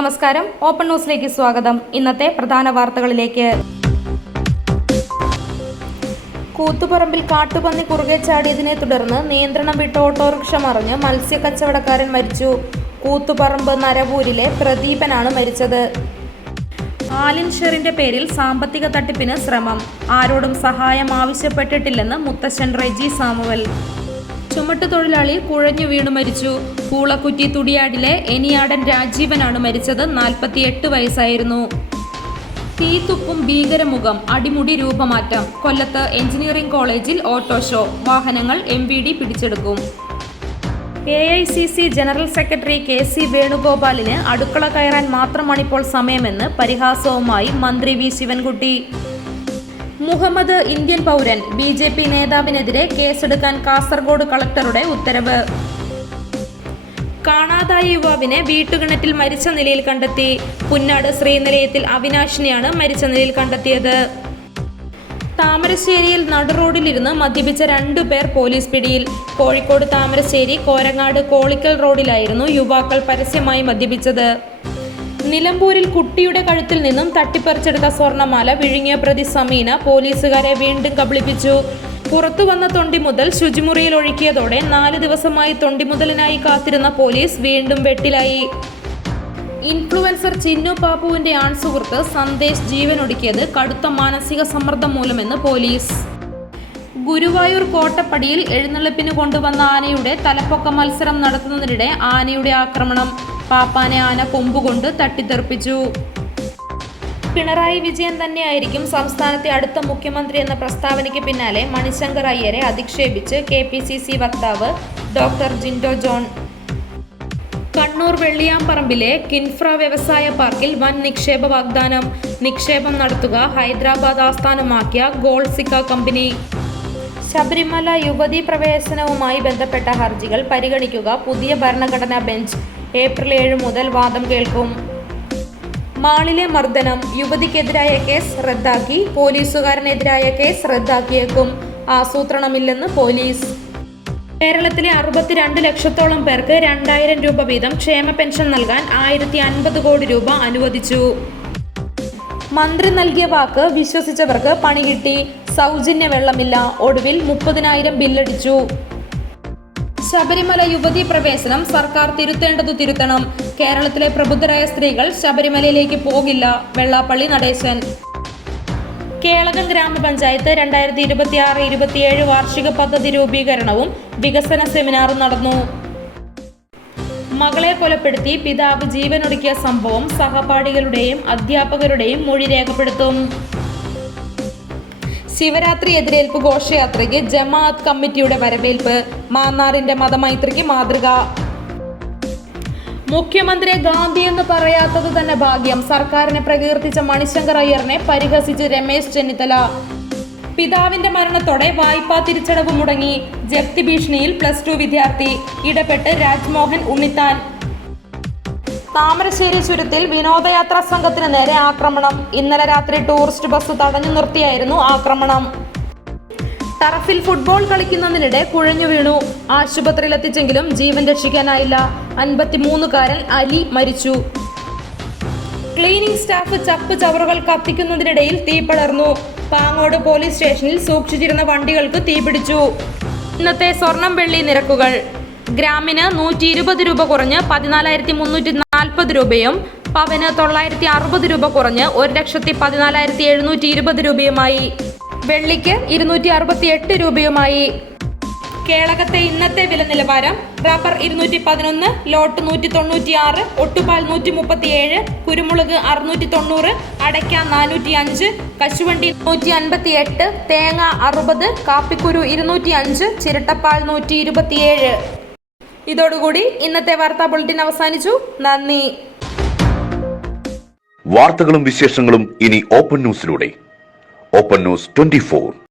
നമസ്കാരം, ഓപ്പൺ ന്യൂസിലേക്ക് സ്വാഗതം. ഇന്നത്തെ പ്രധാന വാർത്തകളിലേക്ക്. കൂത്തുപറമ്പിൽ കാട്ടുപന്നി കുറുകെ ചാടിയതിനെ തുടർന്ന് നിയന്ത്രണം വിട്ട ഓട്ടോറിക്ഷ മറിഞ്ഞ് മത്സ്യക്കച്ചവടക്കാരൻ മരിച്ചു. കൂത്തുപറമ്പ് നരവൂരിലെ പ്രദീപനാണ് മരിച്ചത്. ആലിൻ ഷെറിന്റെ പേരിൽ സാമ്പത്തിക തട്ടിപ്പിന് ശ്രമം. ആരോടും സഹായം ആവശ്യപ്പെട്ടിട്ടില്ലെന്ന് മുത്തശ്ശൻ റെജി സാമുവൽ. ചുമട്ടുതൊഴിലാളി കുഴഞ്ഞു വീണു മരിച്ചു. പൂളക്കുറ്റി തുടിയാടിലെ എനിയാടൻ രാജീവനാണ് മരിച്ചത്. 48 വയസ്സായിരുന്നു. തീത്തുപ്പും ഭീകരമുഖം, അടിമുടി രൂപമാറ്റം. കൊല്ലത്ത് എഞ്ചിനീയറിംഗ് കോളേജിൽ ഓട്ടോ ഷോ. വാഹനങ്ങൾ MVD പിടിച്ചെടുക്കും. AICC general secretary KC വേണുഗോപാലിന് അടുക്കള കയറാൻ മാത്രമാണിപ്പോൾ സമയമെന്ന് പരിഹാസവുമായി മന്ത്രി V ശിവൻകുട്ടി. മുഹമ്മദ് ഇന്ത്യൻ പൗരൻ. BJP നേതാവിനെതിരെ കേസെടുക്കാൻ കാസർഗോഡ് കളക്ടറുടെ ഉത്തരവ്. കാണാതായ യുവാവിനെ വീട്ടുകിണറ്റിൽ മരിച്ച നിലയിൽ കണ്ടെത്തി. പുന്നാട് ശ്രീനിലയത്തിൽ അവിനാശിനെയാണ് മരിച്ച നിലയിൽ കണ്ടെത്തിയത്. താമരശ്ശേരിയിൽ നടുറോഡിലിരുന്ന് മദ്യപിച്ച 2 പേർ പോലീസ് പിടിയിൽ. കോഴിക്കോട് താമരശ്ശേരി കോരങ്ങാട് കോളിക്കൽ റോഡിലായിരുന്നു യുവാക്കൾ പരസ്യമായി മദ്യപിച്ചത്. നിലമ്പൂരിൽ കുട്ടിയുടെ കഴുത്തിൽ നിന്നും തട്ടിപ്പറിച്ചെടുത്ത സ്വർണ്ണമാല വിഴുങ്ങിയ പ്രതി സമീന പോലീസുകാരെ വീണ്ടും കബളിപ്പിച്ചു. പുറത്തു വന്ന തൊണ്ടി മുതൽ ശുചിമുറിയിൽ ഒഴുക്കിയതോടെ 4 ദിവസമായി തൊണ്ടിമുതലിനായി കാത്തിരുന്ന പോലീസ് വീണ്ടും വെട്ടിലായി. ഇൻഫ്ലുവൻസർ ചിന്നു പാപ്പുവിന്റെ ആൺസുഹൃത്ത് സന്ദേശ് ജീവനൊടുക്കിയത് കടുത്ത മാനസിക സമ്മർദ്ദം മൂലമെന്ന് പോലീസ്. ഗുരുവായൂർ കോട്ടപ്പടിയിൽ എഴുന്നള്ളിപ്പിന് കൊണ്ടുവന്ന ആനയുടെ തലപ്പൊക്ക മത്സരം നടത്തുന്നതിനിടെ ആനയുടെ ആക്രമണം. പാപ്പാനെ ആന കൊമ്പുകൊണ്ട് തട്ടിത്തെറിപ്പിച്ചു. പിണറായി വിജയൻ തന്നെയായിരിക്കും സംസ്ഥാനത്തെ അടുത്ത മുഖ്യമന്ത്രി എന്ന പ്രസ്താവനയ്ക്ക് പിന്നാലെ മണിശങ്കർ അയ്യരെ അധിക്ഷേപിച്ച് KPCC വക്താവ് ഡോക്ടർ ജിൻഡോ ജോൺ. കണ്ണൂർ വെള്ളിയാംപറമ്പിലെ കിൻഫ്ര വ്യവസായ പാർക്കിൽ വൻ നിക്ഷേപ വാഗ്ദാനം. നിക്ഷേപം നടത്തുക ഹൈദരാബാദ് ആസ്ഥാനമാക്കിയ ഗോൾസിക്ക കമ്പനി. ശബരിമല യുവതീ പ്രവേശനവുമായി ബന്ധപ്പെട്ട ഹർജികൾ പരിഗണിക്കുക പുതിയ ഭരണഘടനാ ബെഞ്ച്. ഏപ്രിൽ 7 മുതൽ വാദം കേൾക്കും. മാളിലെ മർദ്ദനം. യുവതിക്കെതിരായ കേസ് റദ്ദാക്കി. പോലീസുകാരനെതിരായ കേസ് റദ്ദാക്കിയേക്കും. ആസൂത്രണമില്ലെന്ന് പോലീസ്. കേരളത്തിലെ 62 ലക്ഷത്തോളം പേർക്ക് 2000 രൂപ വീതം ക്ഷേമ പെൻഷൻ നൽകാൻ 1050 കോടി രൂപ അനുവദിച്ചു. മന്ത്രി നൽകിയ വാക്ക് വിശ്വസിച്ചവർക്ക് പണി കിട്ടി. സൗജന്യ വെള്ളമില്ല. ഒടുവിൽ 30,000 ബില്ലടിച്ചു. ശബരിമല യുവതീ പ്രവേശനം സർക്കാർ തിരുത്തേണ്ടതു തിരുത്തണം. കേരളത്തിലെ പ്രബുദ്ധരായ സ്ത്രീകൾ ശബരിമലയിലേക്ക് പോകില്ല. വെള്ളാപ്പള്ളി നടേശൻ. കേളകം ഗ്രാമപഞ്ചായത്ത് 2026-27 വാർഷിക പദ്ധതി രൂപീകരണവും വികസന സെമിനാറും നടന്നു. മകളെ കൊലപ്പെടുത്തി പിതാവ് ജീവനൊടുക്കിയ സംഭവം സഹപാഠികളുടെയും അധ്യാപകരുടെയും മൊഴി രേഖപ്പെടുത്തും. ശിവരാത്രി എതിരേൽപ്പ് ഘോഷയാത്രയ്ക്ക് ജമാഅത്ത് കമ്മിറ്റിയുടെ വരവേൽപ്പ്. മാന്നാറിന്റെ മതമൈത്രിക്ക് മാതൃക. മുഖ്യമന്ത്രിയെ ഗാന്ധി എന്ന് പറയാത്തത് തന്നെ ഭാഗ്യം. സർക്കാരിനെ പ്രകീർത്തിച്ച മണിശങ്കർ അയ്യറിനെ പരിഹസിച്ച് രമേശ് ചെന്നിത്തല. പിതാവിന്റെ മരണത്തോടെ വായ്പാ തിരിച്ചടവ് മുടങ്ങി. ജപ്തി ഭീഷണിയിൽ +2 വിദ്യാർത്ഥി. ഇടപെട്ട് രാജ്മോഹൻ ഉണ്ണിത്താൻ. താമരശ്ശേരി ചുരത്തിൽ വിനോദയാത്രാ സംഘത്തിന് നേരെ ആക്രമണം. ഇന്നലെ രാത്രി ടൂറിസ്റ്റ് ബസ് തടഞ്ഞു നിർത്തിയായിരുന്നു ആക്രമണം. ടർഫിൽ ഫുട്ബോൾ കളിക്കുന്നതിനിടെ കുഴഞ്ഞു വീണു. ആശുപത്രിയിലെത്തിച്ചെങ്കിലും ജീവൻ രക്ഷിക്കാനായില്ല. 53-കാരൻ അലി മരിച്ചു. ക്ലീനിംഗ് സ്റ്റാഫ് ചപ്പ് ചവറുകൾ കത്തിക്കുന്നതിനിടയിൽ തീ പടർന്നു. പാങ്ങോട് പോലീസ് സ്റ്റേഷനിൽ സൂക്ഷിച്ചിരുന്ന വണ്ടികൾക്ക് തീപിടിച്ചു. ഇന്നത്തെ സ്വർണം വെള്ളി നിരക്കുകൾ. ഗ്രാമിന് 120 രൂപ കുറഞ്ഞ് 14,340 രൂപയും പവന് 960 രൂപ കുറഞ്ഞ് 1,14,720 രൂപയുമായി. വെള്ളിക്ക് 268 രൂപയുമായി. കേളകത്തെ ഇന്നത്തെ വില നിലവാരം: റബ്ബർ 211, ലോട്ട് 196, ഒട്ടുപാൽ 137, കുരുമുളക് 690, അടയ്ക്ക 405, കശുവണ്ടി 158, തേങ്ങ 60, കാപ്പിക്കുരു 205, ചിരട്ടപ്പാൽ 127. ഇതോടുകൂടി ഇന്നത്തെ വാർത്താ ബുള്ളറ്റിൻ അവസാനിച്ചു. നന്ദി. വാർത്തകളും വിശേഷങ്ങളും ഇനി ഓപ്പൺ ന്യൂസിലൂടെ. Open news 24.